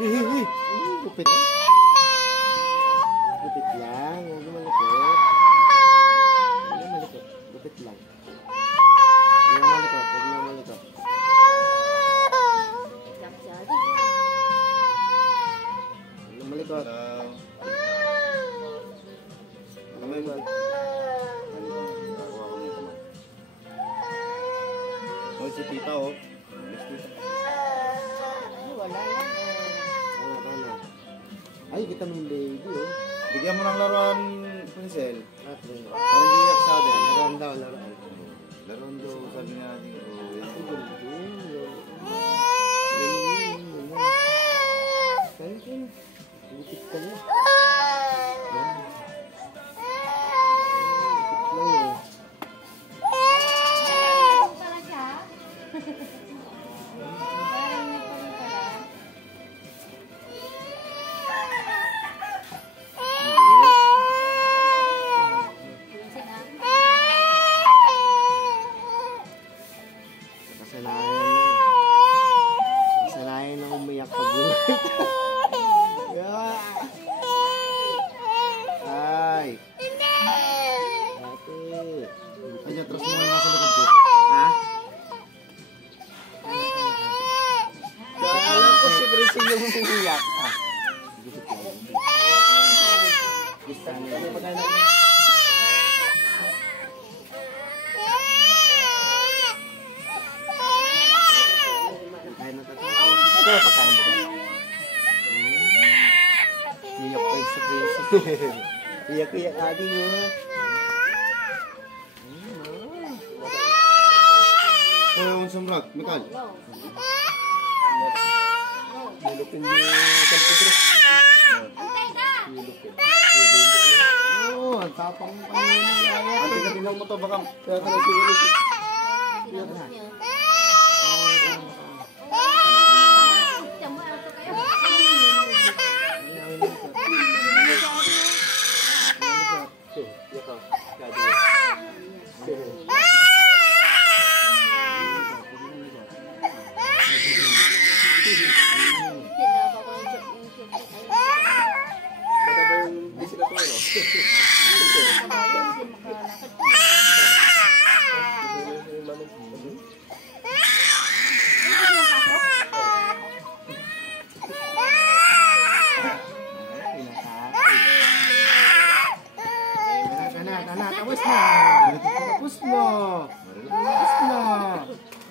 Lupit lang. Lupit lang. Huwag mo malikot. Huwag mo malikot. Lupit lang. Huwag mo malikot. Huwag mo malikot. Huwag mo malikot. Oh, si tita oh. Wala yan. Ay, kita mo yung baby oh. Bigyan mo ng laruan, Pincel. Okay. Parang hindi yak sa atin. Laruan daw, laruan. Laruan daw, sabi nga natin. Lupit ka na. Kasalayan na umiyak pag ay. Ate. Ay, atras mo yung nasa likod ko. Ha? Alam ko si Brising yung umiyak. Gusto niya magana. Ito pagkain mo ba? Iyak ko sa Brising. Iyak-iyak adi mo. Oh, yung sumrak, Mikal. Nilupin yung computer. Nilupin. Oo, ang tapang mo kanina. Ante ka tinang mo to, baka. Kaya ka na siguro.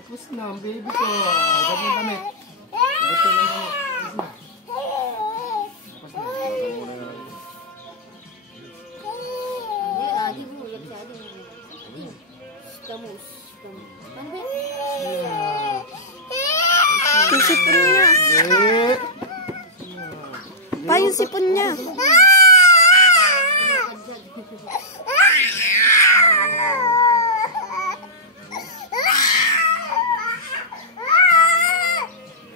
Tapos na ang baby ko. Agad ng damit. Agad ng damit. Tapos na. Yung sipon niya. Pa, yung sipon niya.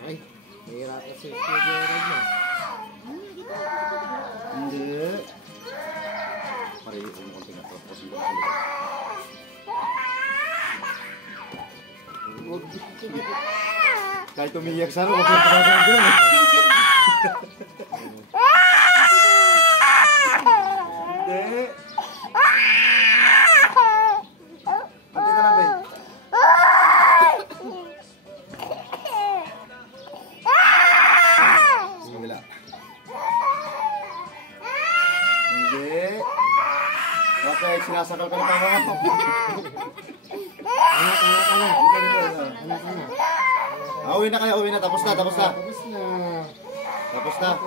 Ay, mahirap kasi kaya niya. Hindi. Pareho yung konting ato. Kasi yung kahit umiyak sa ro, okay pa rin doon. Hindi. Ante ka na, Ben. Wala. Hindi. Bakit sinasakal ka na pa mga to? Anak. Uwi na kayo, uwi na. Tapos na. Tapos na. Tapos na. Tapos na.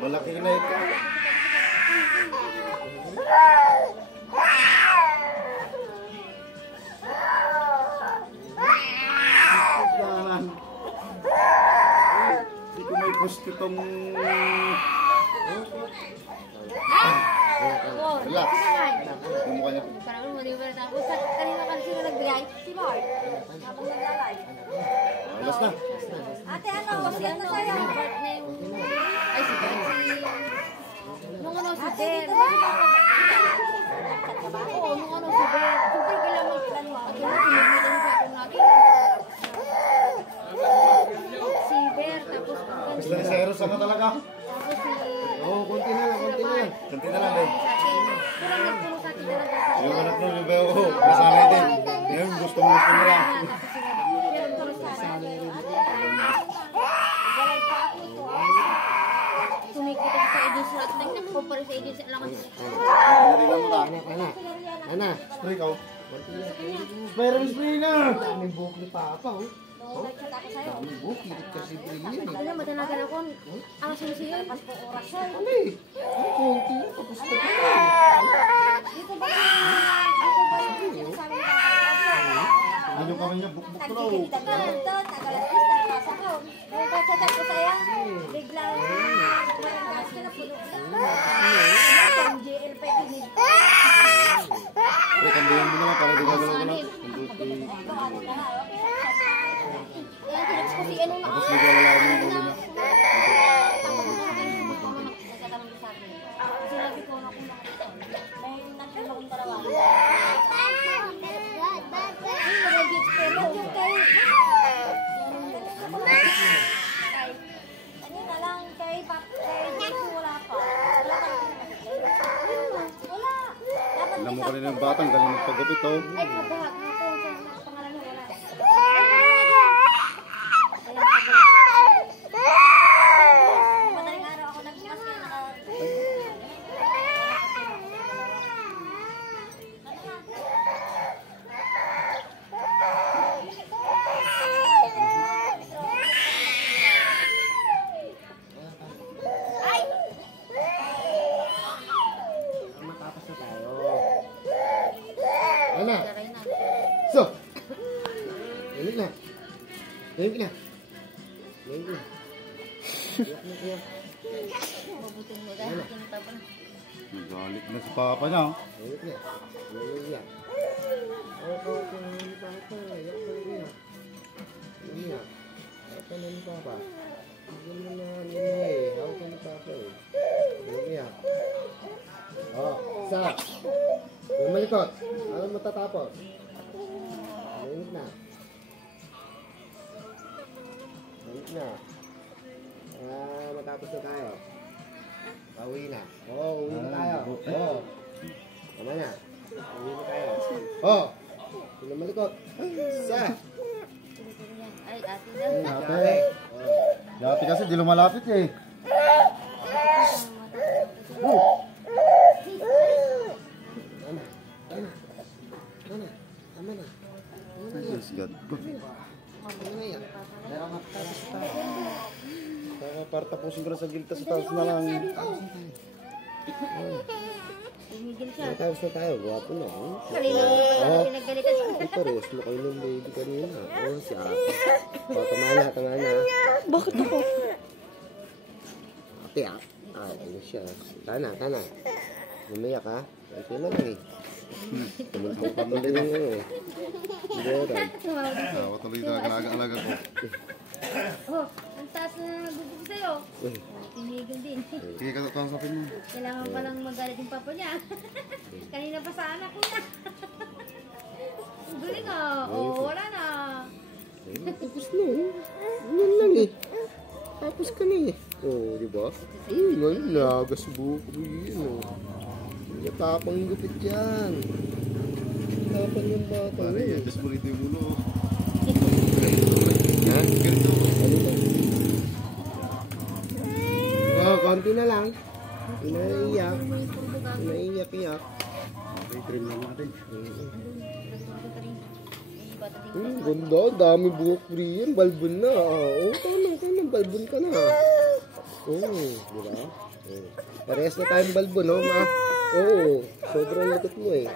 Malaki na ito. Hindi ko may post itong... Relax. Yung mukha niya. Parang mo, di ba tapos kanina kasi sino nagbigay? Si Lord. Habang naglalay. Alas na. Ate, ano? Siya na sa'yo. Ay, si Betsy. Nung ano, si Ben. camera. Tumikita sa edisi at nagkumpara sa edisi lang. Narinig mo ta. Ana. Spray ka. Spray na. May buhok ni Papa, oh. May buhok, hirit kasi brilliant, eh. Alam mo, tanagan ako. Ang sisiyon. Oras siya. Ano eh? Ano, konti lang, tapos na ba? Dito ba? Dito ba yung sinasabi ni Papa? Ano kami niya, bukbuk ko raw. Nagkachat ko sa'yo, biglang marangkas ka na puno lang. Ang GL pa ito. Pre, kambihan mo naman para di ka gano'n gano'n. Tapos hindi ka wala yung ulo na. Sinabi ko na kung may nagtulong karawan. Alam mo kanina yung batang, galing magpagupit oh. Ay, kabahag na po. Pangalan niya wala. Madaling araw ako nagpas kaya Matapos na tayo. Ana. So. Inig na. Inig na. Inig na. Iyak na, iyak. mabuting mo dahil tinatapon na. Galit na si Papa niya oh. Inig na. Iyak. Ako, ni Papa. Iyak na, iyak. Iyak. Ako na ni Papa. Hindi mo na eh. Ako ka ni Papa eh. Iyak. Oh, isa. Lumalikot. Ano matatapos? Inig na. Inig na. Matapos na tayo. Pauwi na. Oo, uwi na tayo. Oo. Tama na. Uwi na tayo. Oo. Lumalikot. Isa. Ay, ate daw. Ate. Dati kasi di lumalapit eh. Tama. Tama. Tama. Tama na. Yes, God. Tama na yan. Matapos tayo. Para tapusin ko na sa gilta sa taas na lang. Tumigil siya. Matapos na tayo. Gwapo na. Kanina mo pala pinagalitan siya. Ito, rest mo kayo ng baby kanina. Oo, si ate. O, tama na, tama na. Bakit ako? Ate, ah. Ah, ano siya. Tana, tana. Lumayak, ha? Ito na lang, eh. Tumunta na lang, eh. Siguro. Tawa tuloy talaga alaga ko. Oh, ang taas na bubog sa'yo. Tinigil din. Sige ka kausapin mo. Kailangan palang magalit yung papa niya. Kanina pa sa anak ko na. Ang galing ah. Oh, wala na. Tapos na, eh. Ganun lang, eh. Tapos ka na, eh. Oo, di ba? Ganun, nagas buko yun, oh. Tapang gupit yan. Tapang yung bata. Pare, just burrito yung ulo. Ha? Ganito. Ano ba? Oh, konti na lang. Inaiyak. Inaiyak-iyak. Okay, trim lang natin. Ganda. Dami buhok riyan. Balbon na. Oo, tama. Balbon ka na. Oo, di ba? Parehas na tayong balbon, no, ma? Oo, sobrang likot mo eh.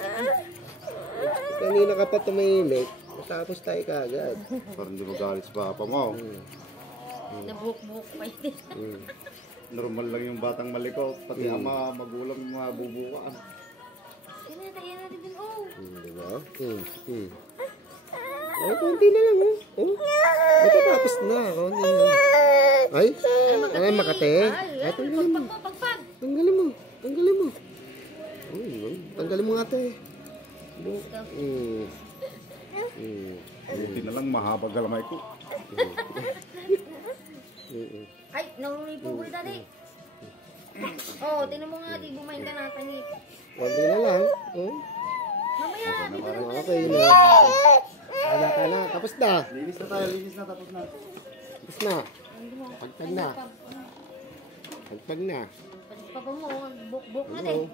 Kanina ka pa tumahimik. Tapos tayo kaagad. Parang di magalit si Papa mo. Nabuhok-buhok pa yun. Normal lang yung batang malikot. Pati ama, magulang, mga bubukaan. Yan natin din, oh. Di ba? Ay, konti na lang, oh. Oh, matatapos na. Konti na lang. Ay, Makate. Ay, tanggalin mo. Pagpag. Tanggalin mo. Tanggalin mo. Tanggalin mo ate. Buti na lang mahaba galamay ko. Ay, nahuli po ulit dati. Oh, tinan mo nga, di bumain ka na, tangit. Konti na lang. Oh. Mamaya, dito na pala Okay siya. na. Kana. Tapos na. Linis na tayo, linis na, tapos na. Tapos na. Pagpag na. Pagpag na. Papa mo, buk na Ano? din.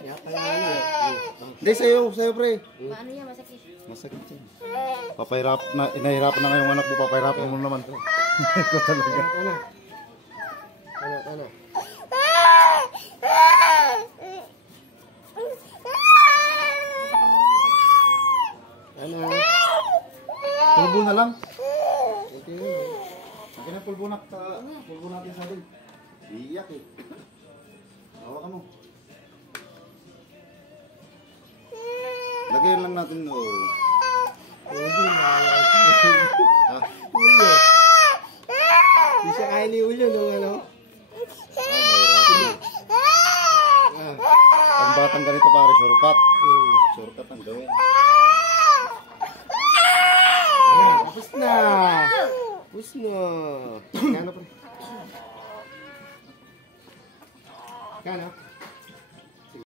Kaya pala ano. Hindi, sa'yo pre. Paano yan, masakit. Masakit yan. Inahirapan na nga yung anak mo, papahirapan mo naman. Ito talaga. Kana. Kana. Pulbo na lang. Okay na. Akin na pulbo natin sa atin. Iyak eh. Hawakan mo. Lagyan lang natin Hindi na. Ha? Ulo. Hindi siya kaya ni Ulo nung ano. Mahirapan. Ah. Ang batang ganito pare, shortcut. Shortcut ang gawin. Tapos na. Tapos na. Kano pa? Kano?